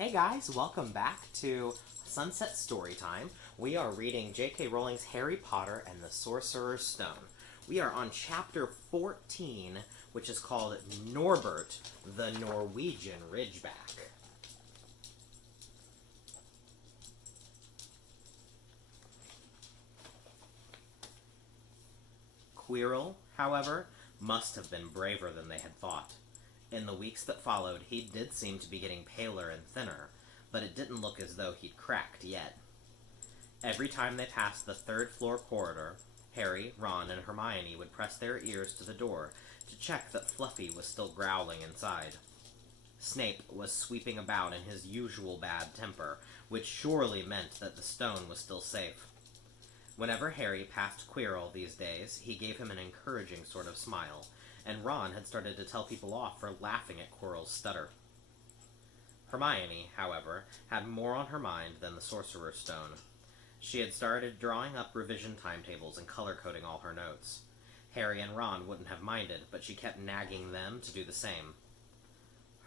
Hey guys, welcome back to Sunset Storytime. We are reading J.K. Rowling's Harry Potter and the Sorcerer's Stone. We are on chapter 14, which is called Norbert, the Norwegian Ridgeback. Quirrell, however, must have been braver than they had thought. In the weeks that followed, he did seem to be getting paler and thinner, but it didn't look as though he'd cracked yet. Every time they passed the third-floor corridor, Harry, Ron, and Hermione would press their ears to the door to check that Fluffy was still growling inside. Snape was sweeping about in his usual bad temper, which surely meant that the stone was still safe. Whenever Harry passed Quirrell these days, he gave him an encouraging sort of smile, and Ron had started to tell people off for laughing at Quirrell's stutter. Hermione, however, had more on her mind than the Sorcerer's Stone. She had started drawing up revision timetables and color-coding all her notes. Harry and Ron wouldn't have minded, but she kept nagging them to do the same.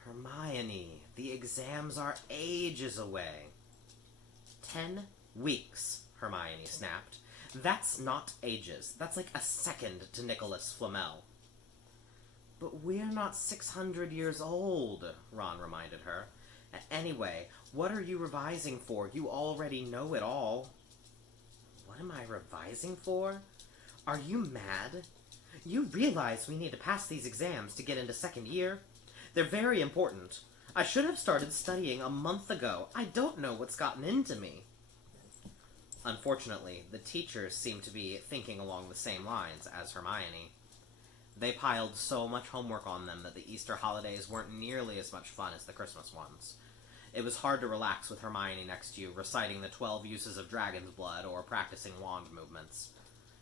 Hermione, the exams are ages away. 10 weeks, Hermione snapped. That's not ages. That's like a second to Nicholas Flamel. But we're not 600 years old, Ron reminded her. Anyway, what are you revising for? You already know it all. What am I revising for? Are you mad? You realize we need to pass these exams to get into second year? They're very important. I should have started studying a month ago. I don't know what's gotten into me. Unfortunately, the teachers seemed to be thinking along the same lines as Hermione. They piled so much homework on them that the Easter holidays weren't nearly as much fun as the Christmas ones. It was hard to relax with Hermione next to you, reciting the 12 uses of dragon's blood or practicing wand movements.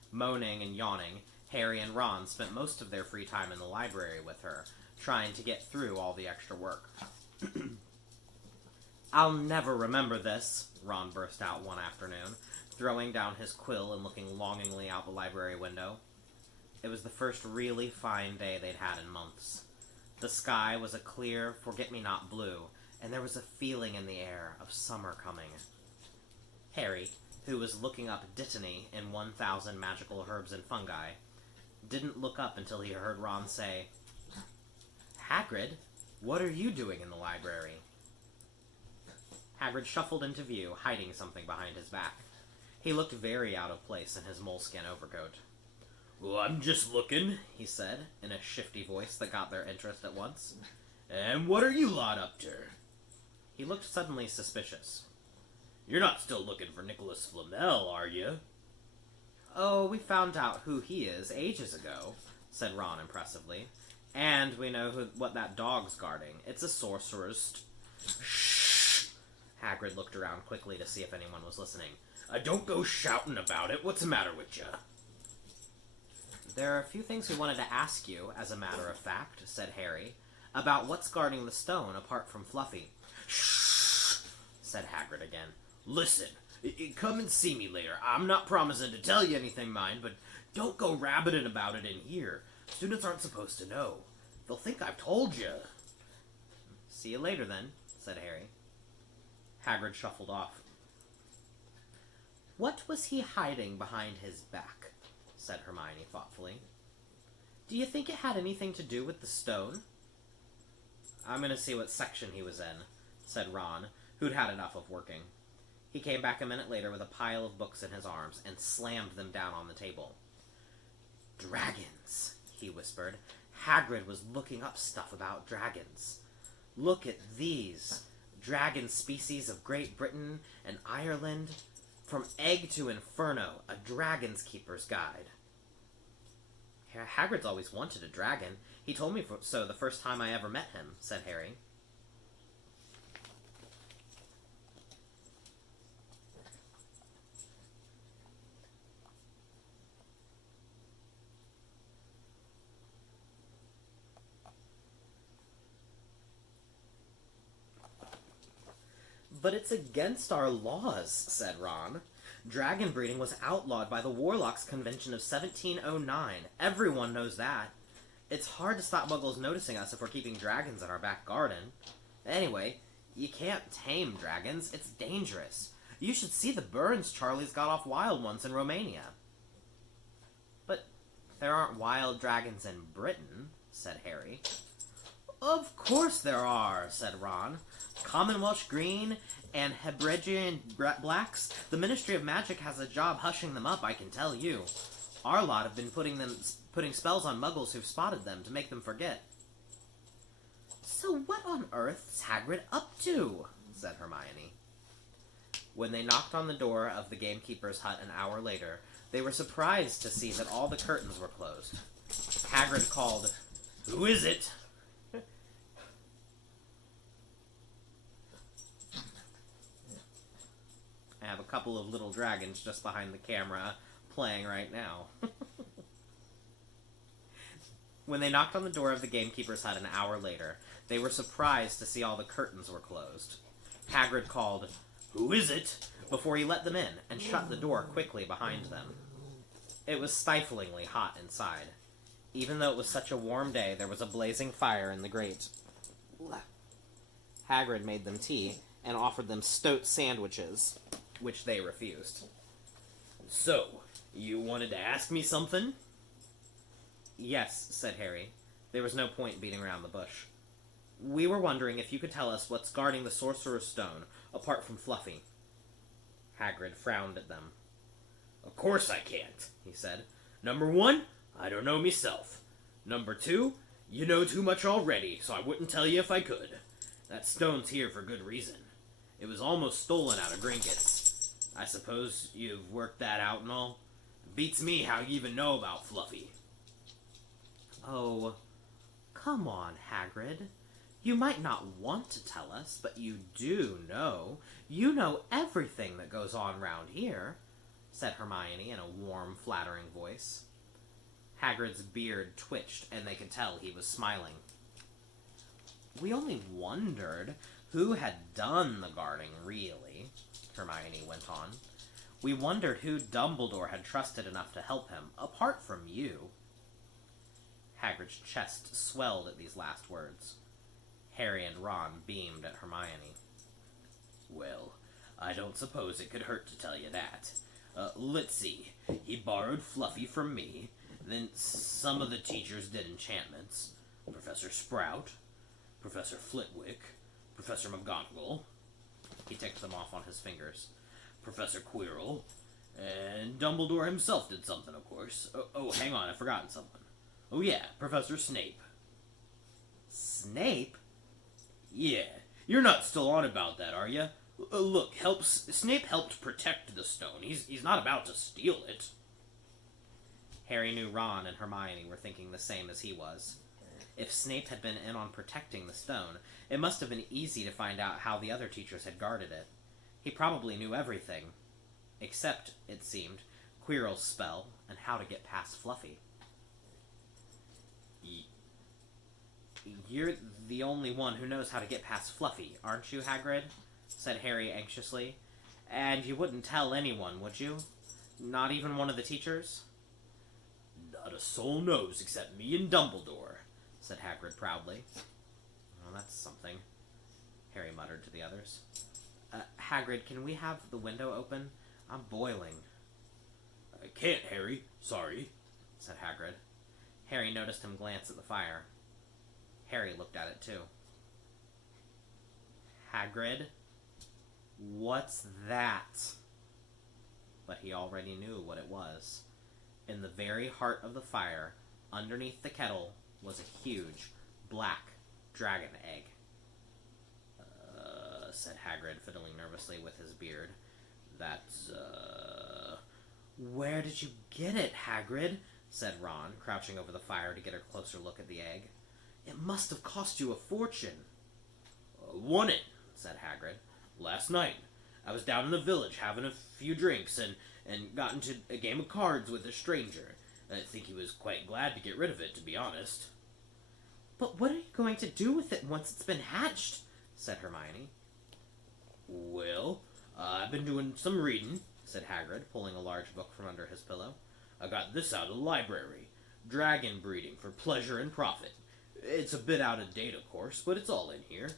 Moaning and yawning, Harry and Ron spent most of their free time in the library with her, trying to get through all the extra work. I'll never remember this, Ron burst out one afternoon, throwing down his quill and looking longingly out the library window. It was the first really fine day they'd had in months. The sky was a clear, forget-me-not blue, and there was a feeling in the air of summer coming. Harry, who was looking up Dittany in 1000 Magical Herbs and Fungi, didn't look up until he heard Ron say, Hagrid, what are you doing in the library? Hagrid shuffled into view, hiding something behind his back. He looked very out of place in his moleskin overcoat. Well, I'm just looking, he said, in a shifty voice that got their interest at once. And what are you lot up to? He looked suddenly suspicious. You're not still looking for Nicholas Flamel, are you? Oh, we found out who he is ages ago, said Ron impressively. And we know what that dog's guarding. It's a sorcerer's... Shh! Hagrid looked around quickly to see if anyone was listening. Don't go shouting about it. What's the matter with you? There are a few things we wanted to ask you, as a matter of fact, said Harry, about what's guarding the stone apart from Fluffy. Shh! Said Hagrid again. Listen, come and see me later. I'm not promising to tell you anything, mind, but don't go rabbiting about it in here. Students aren't supposed to know. They'll think I've told you. See you later, then, said Harry. Hagrid shuffled off. What was he hiding behind his back? Said Hermione thoughtfully. Do you think it had anything to do with the stone? I'm going to see what section he was in, said Ron, who'd had enough of working. He came back a minute later with a pile of books in his arms and slammed them down on the table. Dragons, he whispered. Hagrid was looking up stuff about dragons. Look at these. Dragon species of Great Britain and Ireland. From Egg to Inferno, a Dragon's Keeper's Guide. Hagrid's always wanted a dragon. He told me so the first time I ever met him, said Harry. But it's against our laws, said Ron. Dragon breeding was outlawed by the Warlocks Convention of 1709. Everyone knows that. It's hard to stop Muggles noticing us if we're keeping dragons in our back garden. Anyway, You can't tame dragons. It's dangerous. You should see the burns Charlie's got off wild ones in Romania. But there aren't wild dragons in Britain, said Harry. Of course there are, said Ron. Common Welsh Green and Hebridean Blacks. The Ministry of Magic has a job hushing them up, I can tell you. Our lot have been putting spells on muggles who've spotted them to make them forget. So what on earth's Hagrid up to? Said Hermione. When they knocked on the door of the gamekeeper's hut an hour later, they were surprised to see that all the curtains were closed. Hagrid called, "Who is it?" I have a couple of little dragons just behind the camera playing right now. When they knocked on the door of the gamekeeper's hut an hour later, they were surprised to see all the curtains were closed. Hagrid called, "Who is it?" before he let them in and shut the door quickly behind them. It was stiflingly hot inside. Even though it was such a warm day, there was a blazing fire in the grate. Hagrid made them tea and offered them stoat sandwiches, which they refused. "So, you wanted to ask me something?" "Yes," said Harry. There was no point beating around the bush. "We were wondering if you could tell us what's guarding the Sorcerer's Stone, apart from Fluffy." Hagrid frowned at them. "Of course I can't," he said. "Number 1, I don't know myself. Number 2, you know too much already, so I wouldn't tell you if I could. That stone's here for good reason. It was almost stolen out of Gringotts. I suppose you've worked that out and all? Beats me how you even know about Fluffy." "Oh, come on, Hagrid. You might not want to tell us, but you do know. You know everything that goes on round here," said Hermione in a warm, flattering voice. Hagrid's beard twitched, and they could tell he was smiling. "We only wondered who had done the guarding, really," Hermione went on. "We wondered who Dumbledore had trusted enough to help him, apart from you." Hagrid's chest swelled at these last words. Harry and Ron beamed at Hermione. "Well, I don't suppose it could hurt to tell you that. Let's see. He borrowed Fluffy from me. Then some of the teachers did enchantments. Professor Sprout, Professor Flitwick, Professor McGonagall." He ticked them off on his fingers. "Professor Quirrell. And Dumbledore himself did something, of course. Oh, hang on, I've forgotten something. Oh yeah, Professor Snape." "Snape?" "Yeah, you're not still on about that, are you? Look, Snape helped protect the stone. He's not about to steal it." Harry knew Ron and Hermione were thinking the same as he was. If Snape had been in on protecting the stone, it must have been easy to find out how the other teachers had guarded it. He probably knew everything, except, it seemed, Quirrell's spell and how to get past Fluffy. "You're the only one who knows how to get past Fluffy, aren't you, Hagrid?" said Harry anxiously. "And you wouldn't tell anyone, would you? Not even one of the teachers?" "Not a soul knows except me and Dumbledore," said Hagrid proudly. "Well, that's something," Harry muttered to the others. Hagrid, can we have the window open? I'm boiling." "I can't, Harry. Sorry," said Hagrid. Harry noticed him glance at the fire. Harry looked at it too. "Hagrid, what's that?" But he already knew what it was. In the very heart of the fire, underneath the kettle, was a huge, black dragon egg. Said Hagrid, fiddling nervously with his beard. "That's, Where did you get it, Hagrid?" said Ron, crouching over the fire to get a closer look at the egg. "It must have cost you a fortune." "Won it," said Hagrid. "Last night. I was down in the village having a few drinks and got into a game of cards with a stranger. I think he was quite glad to get rid of it, to be honest." "But what are you going to do with it once it's been hatched?" said Hermione. "Well, I've been doing some reading," said Hagrid, pulling a large book from under his pillow. "I got this out of the library. Dragon breeding for pleasure and profit. It's a bit out of date, of course, but it's all in here.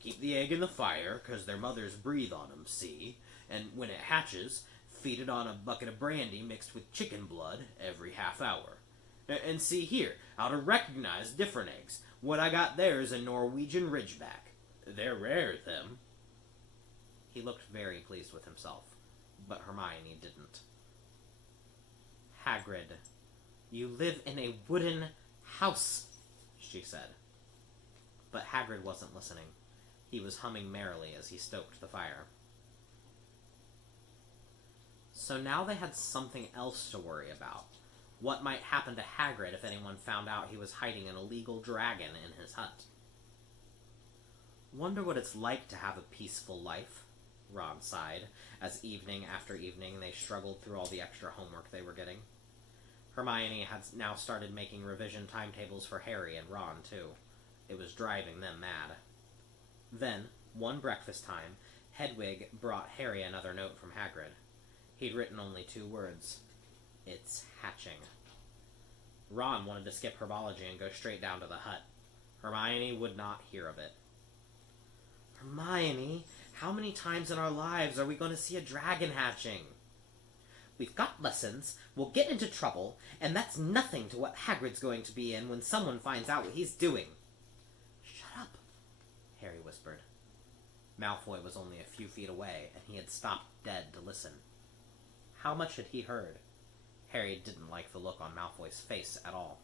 Keep the egg in the fire, 'cause their mothers breathe on 'em, see? And when it hatches, feed it on a bucket of brandy mixed with chicken blood every half hour. And see here, how to recognize different eggs. What I got there is a Norwegian Ridgeback. They're rare, them." He looked very pleased with himself, but Hermione didn't. "Hagrid, you live in a wooden house," she said. But Hagrid wasn't listening. He was humming merrily as he stoked the fire. So now they had something else to worry about. What might happen to Hagrid if anyone found out he was hiding an illegal dragon in his hut? "Wonder what it's like to have a peaceful life," Ron sighed, as evening after evening they struggled through all the extra homework they were getting. Hermione had now started making revision timetables for Harry and Ron, too. It was driving them mad. Then, one breakfast time, Hedwig brought Harry another note from Hagrid. He'd written only 2 words. "It's hatching." Ron wanted to skip herbology and go straight down to the hut. Hermione would not hear of it. "Hermione, how many times in our lives are we going to see a dragon hatching?" "We've got lessons, we'll get into trouble, and that's nothing to what Hagrid's going to be in when someone finds out what he's doing." "Shut up," Harry whispered. Malfoy was only a few feet away, and he had stopped dead to listen. How much had he heard? Harry didn't like the look on Malfoy's face at all.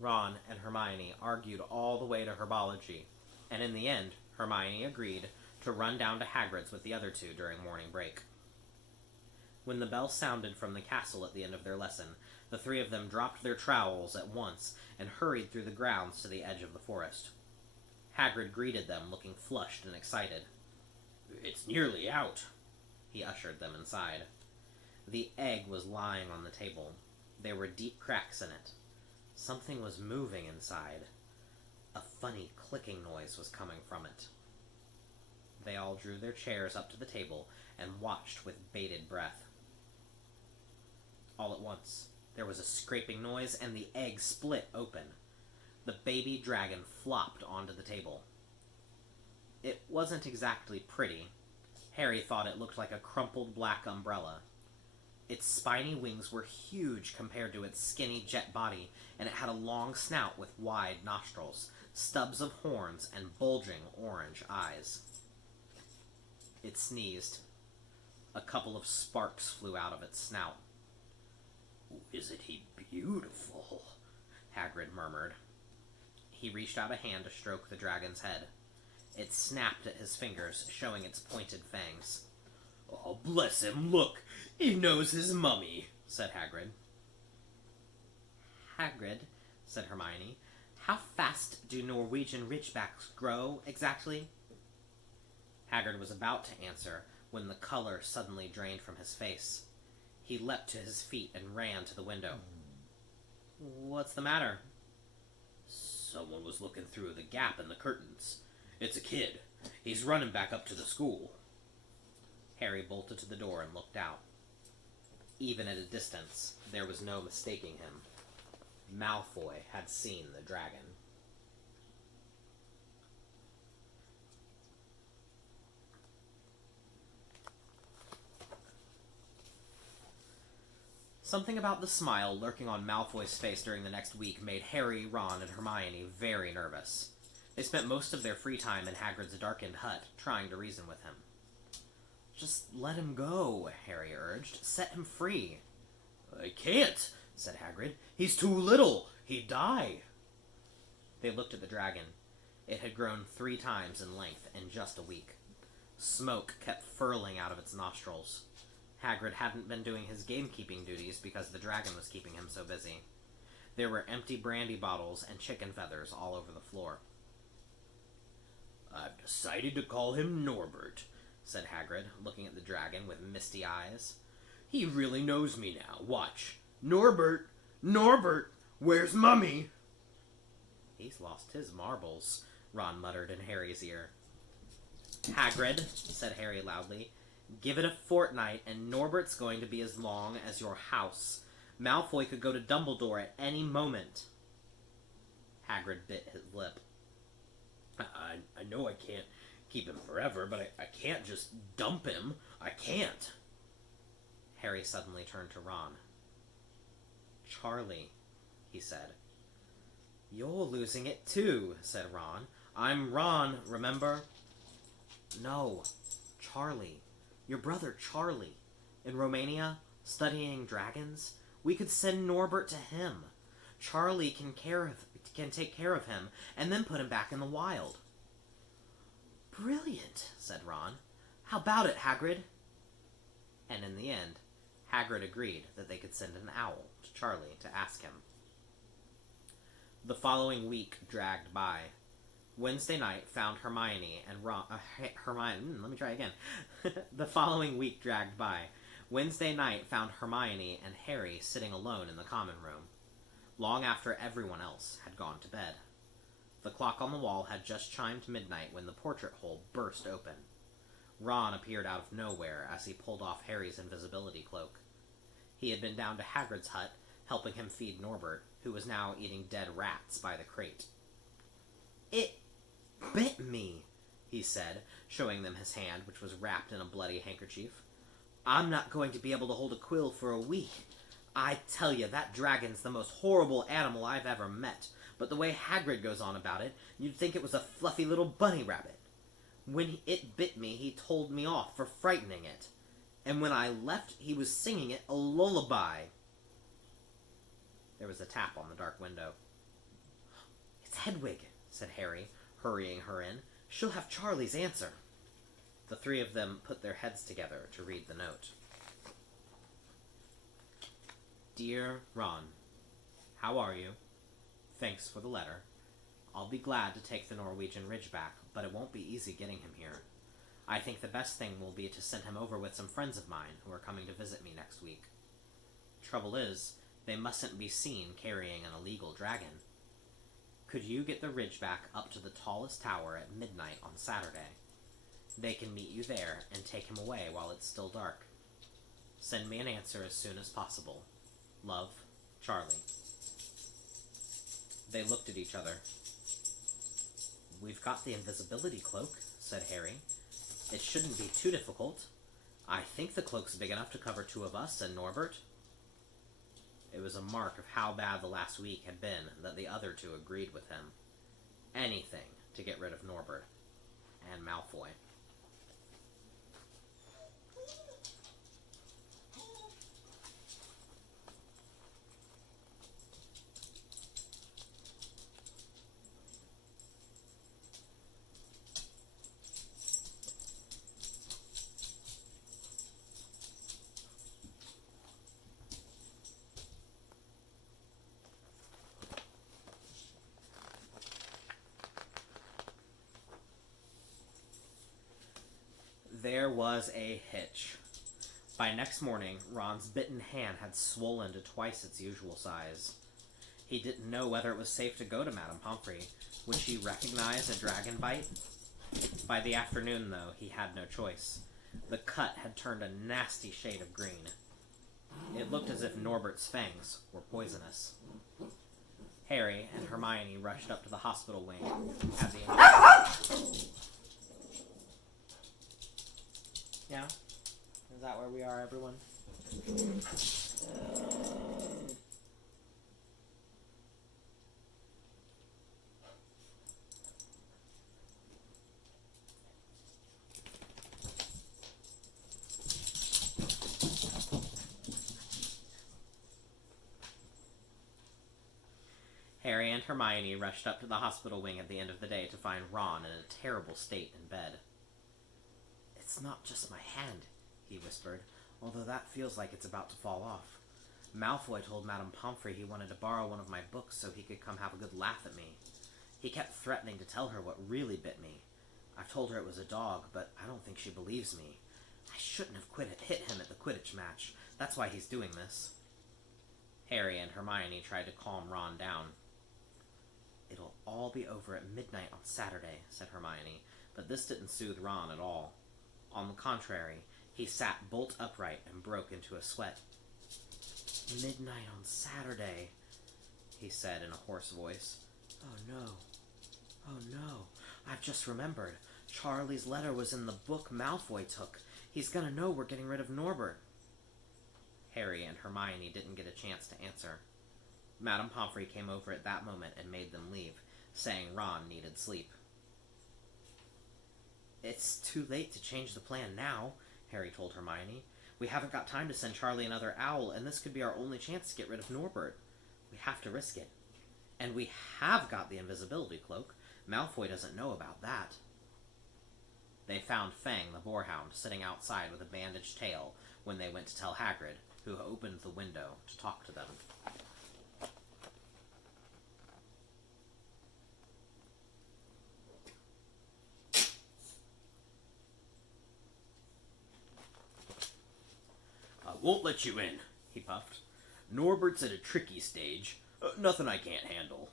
Ron and Hermione argued all the way to herbology, and in the end, Hermione agreed to run down to Hagrid's with the other 2 during morning break. When the bell sounded from the castle at the end of their lesson, the 3 of them dropped their trowels at once and hurried through the grounds to the edge of the forest. Hagrid greeted them, looking flushed and excited. "It's nearly out." He ushered them inside. The egg was lying on the table. There were deep cracks in it. Something was moving inside. A funny clicking noise was coming from it. They all drew their chairs up to the table and watched with bated breath. All at once, there was a scraping noise and the egg split open. The baby dragon flopped onto the table. It wasn't exactly pretty. Harry thought it looked like a crumpled black umbrella. Its spiny wings were huge compared to its skinny jet body, and it had a long snout with wide nostrils, stubs of horns, and bulging orange eyes. It sneezed. A couple of sparks flew out of its snout. "Isn't he beautiful?" Hagrid murmured. He reached out a hand to stroke the dragon's head. It snapped at his fingers, showing its pointed fangs. "Oh, bless him, look! He knows his mummy," said Hagrid. "Hagrid," said Hermione, "how fast do Norwegian Ridgebacks grow, exactly?" Hagrid was about to answer when the color suddenly drained from his face. He leapt to his feet and ran to the window. "What's the matter?" "Someone was looking through the gap in the curtains. It's a kid. He's running back up to the school." Harry bolted to the door and looked out. Even at a distance, there was no mistaking him. Malfoy had seen the dragon. Something about the smile lurking on Malfoy's face during the next week made Harry, Ron, and Hermione very nervous. They spent most of their free time in Hagrid's darkened hut, trying to reason with him. "Just let him go," Harry urged. "Set him free." "I can't," said Hagrid. "He's too little. He'd die." They looked at the dragon. It had grown 3 times in length in just a week. Smoke kept furling out of its nostrils. Hagrid hadn't been doing his gamekeeping duties because the dragon was keeping him so busy. There were empty brandy bottles and chicken feathers all over the floor. "I've decided to call him Norbert," said Hagrid, looking at the dragon with misty eyes. "He really knows me now. Watch. Norbert! Norbert! Where's Mummy?" "He's lost his marbles," Ron muttered in Harry's ear. "Hagrid," said Harry loudly, "give it a fortnight, and Norbert's going to be as long as your house. Malfoy could go to Dumbledore at any moment." Hagrid bit his lip. I know I can't keep him forever, but I can't just dump him. I can't. Harry suddenly turned to Ron. Charlie, he said. You're losing it too, said Ron. I'm Ron, remember? No, Charlie. Your brother Charlie. In Romania, studying dragons. We could send Norbert to him. Charlie can take care of him, and then put him back in the wild. Brilliant, said Ron. How about it, Hagrid? And in the end, Hagrid agreed that they could send an owl to Charlie to ask him. The following week dragged by. Wednesday night found Hermione and Ron... The following week dragged by. Wednesday night found Hermione and Harry sitting alone in the common room, long after everyone else had gone to bed. The clock on the wall had just chimed midnight when the portrait hole burst open. Ron appeared out of nowhere as he pulled off Harry's invisibility cloak. He had been down to Hagrid's hut, helping him feed Norbert, who was now eating dead rats by the crate. It bit me, he said, showing them his hand, which was wrapped in a bloody handkerchief. I'm not going to be able to hold a quill for a week. I tell you, that dragon's the most horrible animal I've ever met, but the way Hagrid goes on about it, you'd think it was a fluffy little bunny rabbit. When it bit me, he told me off for frightening it, and when I left, he was singing it a lullaby. There was a tap on the dark window. It's Hedwig, said Harry, hurrying her in. She'll have Charlie's answer. The three of them put their heads together to read the note. Dear Ron, how are you? Thanks for the letter. I'll be glad to take the Norwegian Ridgeback, but it won't be easy getting him here. I think the best thing will be to send him over with some friends of mine who are coming to visit me next week. Trouble is, they mustn't be seen carrying an illegal dragon. Could you get the Ridgeback up to the tallest tower at midnight on Saturday? They can meet you there and take him away while it's still dark. Send me an answer as soon as possible. Love, Charlie. They looked at each other. We've got the invisibility cloak, said Harry. It shouldn't be too difficult. I think the cloak's big enough to cover two of us and Norbert. It was a mark of how bad the last week had been that the other two agreed with him. Anything to get rid of Norbert and Malfoy. There was a hitch. By next morning, Ron's bitten hand had swollen to twice its usual size. He didn't know whether it was safe to go to Madame Pomfrey. Would she recognize a dragon bite? By the afternoon, though, he had no choice. The cut had turned a nasty shade of green. It looked as if Norbert's fangs were poisonous. Harry and Hermione rushed up to the hospital wing at the end. Yeah? Is that where we are, everyone? Harry and Hermione rushed up to the hospital wing at the end of the day to find Ron in a terrible state in bed. It's not just my hand, he whispered, although that feels like it's about to fall off. Malfoy told Madame Pomfrey he wanted to borrow one of my books so he could come have a good laugh at me. He kept threatening to tell her what really bit me. I've told her it was a dog, but I don't think she believes me. I shouldn't have hit him at the Quidditch match. That's why he's doing this. Harry and Hermione tried to calm Ron down. It'll all be over at midnight on Saturday, said Hermione, but this didn't soothe Ron at all. On the contrary, he sat bolt upright and broke into a sweat. Midnight on Saturday, he said in a hoarse voice. Oh no. Oh no. I've just remembered. Charlie's letter was in the book Malfoy took. He's gonna know we're getting rid of Norbert. Harry and Hermione didn't get a chance to answer. Madame Pomfrey came over at that moment and made them leave, saying Ron needed sleep. It's too late to change the plan now, Harry told Hermione. We haven't got time to send Charlie another owl, and this could be our only chance to get rid of Norbert. We have to risk it. And we have got the invisibility cloak. Malfoy doesn't know about that. They found Fang the boarhound sitting outside with a bandaged tail when they went to tell Hagrid, who opened the window to talk to them. I won't let you in, he puffed. Norbert's at a tricky stage. Nothing I can't handle.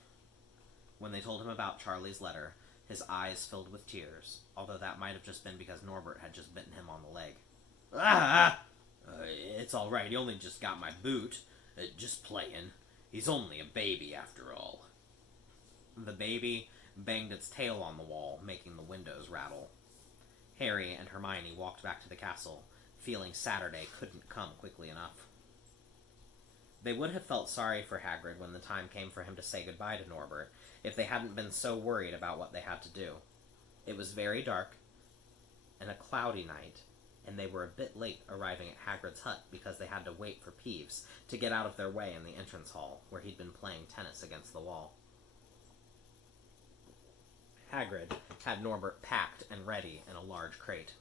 When they told him about Charlie's letter, his eyes filled with tears, although that might have just been because Norbert had just bitten him on the leg. It's all right. He only just got my boot. Just playing. He's only a baby, after all. The baby banged its tail on the wall, making the windows rattle. Harry and Hermione walked back to the castle, feeling Saturday couldn't come quickly enough. They would have felt sorry for Hagrid when the time came for him to say goodbye to Norbert, if they hadn't been so worried about what they had to do. It was very dark, and a cloudy night, and they were a bit late arriving at Hagrid's hut because they had to wait for Peeves to get out of their way in the entrance hall, where he'd been playing tennis against the wall. Hagrid had Norbert packed and ready in a large crate.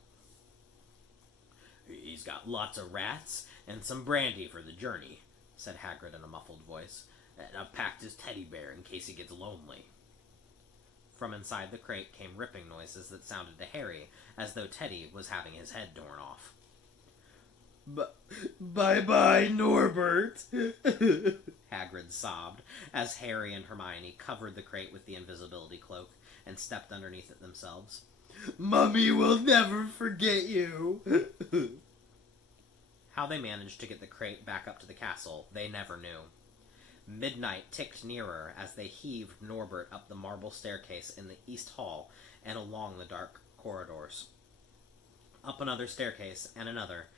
He's got lots of rats and some brandy for the journey, said Hagrid in a muffled voice, and I've packed his teddy bear in case he gets lonely. From inside the crate came ripping noises that sounded to Harry as though Teddy was having his head torn off. Bye-bye, Norbert, Hagrid sobbed as Harry and Hermione covered the crate with the invisibility cloak and stepped underneath it themselves. Mummy will never forget you. How they managed to get the crate back up to the castle, they never knew. Midnight ticked nearer as they heaved Norbert up the marble staircase in the East Hall and along the dark corridors. Up another staircase and another.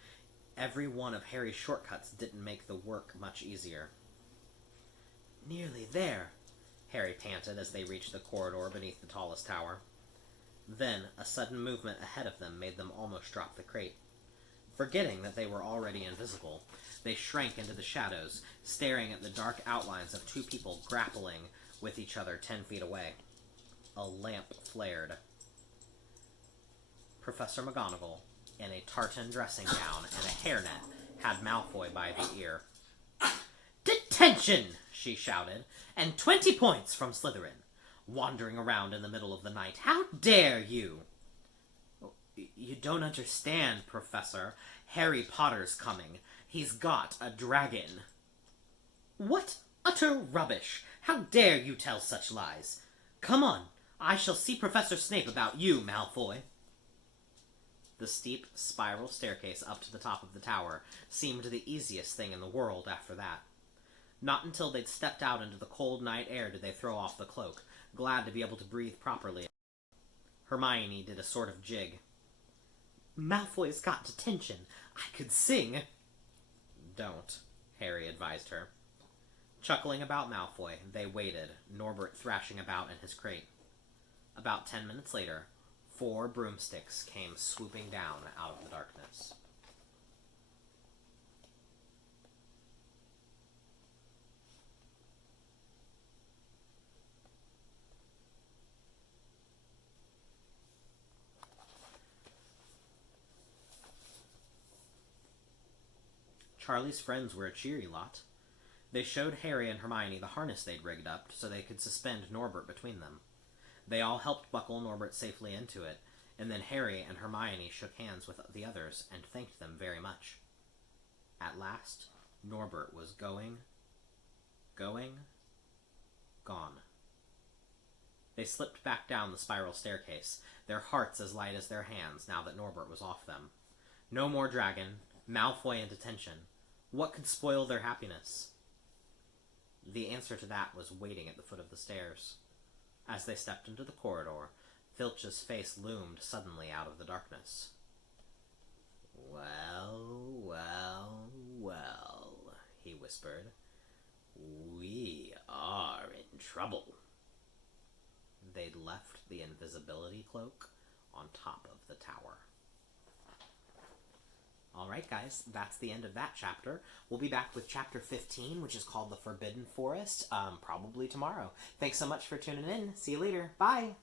Every one of Harry's shortcuts didn't make the work much easier. Nearly there, Harry panted as they reached the corridor beneath the tallest tower. Then, a sudden movement ahead of them made them almost drop the crate. Forgetting that they were already invisible, they shrank into the shadows, staring at the dark outlines of two people grappling with each other 10 feet away. A lamp flared. Professor McGonagall, in a tartan dressing gown and a hairnet, had Malfoy by the ear. "Detention!" she shouted, "and 20 points from Slytherin. Wandering around in the middle of the night. How dare you?" "You don't understand, Professor. Harry Potter's coming. He's got a dragon." "What utter rubbish! How dare you tell such lies? Come on, I shall see Professor Snape about you, Malfoy." The steep spiral staircase up to the top of the tower seemed the easiest thing in the world after that. Not until they'd stepped out into the cold night air did they throw off the cloak, glad to be able to breathe properly. Hermione did a sort of jig. "Malfoy's got detention. I could sing." "Don't," Harry advised her. Chuckling about Malfoy, they waited, Norbert thrashing about in his crate. About 10 minutes later, 4 broomsticks came swooping down out of the darkness. Charlie's friends were a cheery lot. They showed Harry and Hermione the harness they'd rigged up so they could suspend Norbert between them. They all helped buckle Norbert safely into it, and then Harry and Hermione shook hands with the others and thanked them very much. At last, Norbert was gone. They slipped back down the spiral staircase, their hearts as light as their hands now that Norbert was off them. No more dragon, Malfoy in detention. What could spoil their happiness? The answer to that was waiting at the foot of the stairs. As they stepped into the corridor, Filch's face loomed suddenly out of the darkness. Well, well, well, he whispered. We are in trouble. They'd left the invisibility cloak on top of the tower. Alright guys, that's the end of that chapter. We'll be back with chapter 15, which is called The Forbidden Forest, probably tomorrow. Thanks so much for tuning in. See you later. Bye!